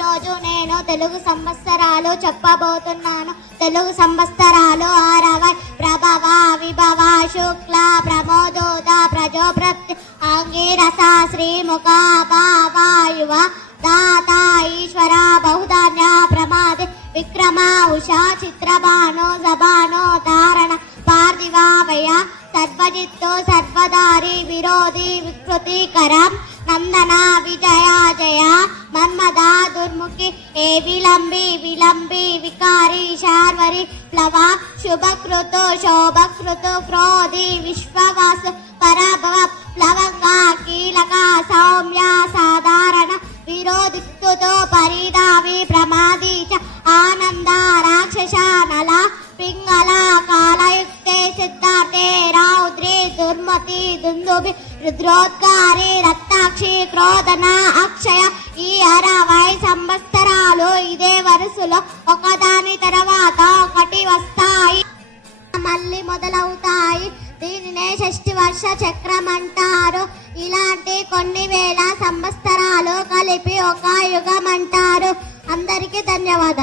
ఈరోజు నేను తెలుగు సంవత్సరాలు చెప్పబోతున్నాను. తెలుగు సంవత్సరాలు 60 ప్రభవ విభవ శుక్ల ప్రమోదోద ప్రజోప్రతి ఆంగిరస శ్రీముఖ భావాయువ దాత ఈశ్వర బహుధాన్య ప్రమాద విక్రమ ఉషా చిత్రబాణో జబానో ధారణ పార్థివాభయ సర్వజిత్తు సర్వదారి విరోధి వికృతికరం నందన విజయ జయ మన్మద దుర్ముఖి ఏ విలంబి వికారి శార్వరి ప్లవ శుభకృతు శోభకృతు క్రోధి విశ్వవాసు పరభవ ప్లవంగ కీలక సౌమ్య సాధారణ విరోధిక్తుతో పరిధావి ప్రమాది చ ఆనంద రాక్షస నల పింగళ కాలయుక్తే సిద్ధార్థే రౌద్రి దుర్మతి దుందుభి రుద్రోద్గారి రక్తాక్షి క్రోధన అక్షయ ఈ 60 సంవత్సరాలు ఇదే వరుసలో ఒకదాని తర్వాత ఒకటి వస్తాయి, మళ్ళీ మొదలవుతాయి. దీనినే షష్ఠి వర్ష చక్రం అంటారు. ఇలాంటి కొన్ని వేల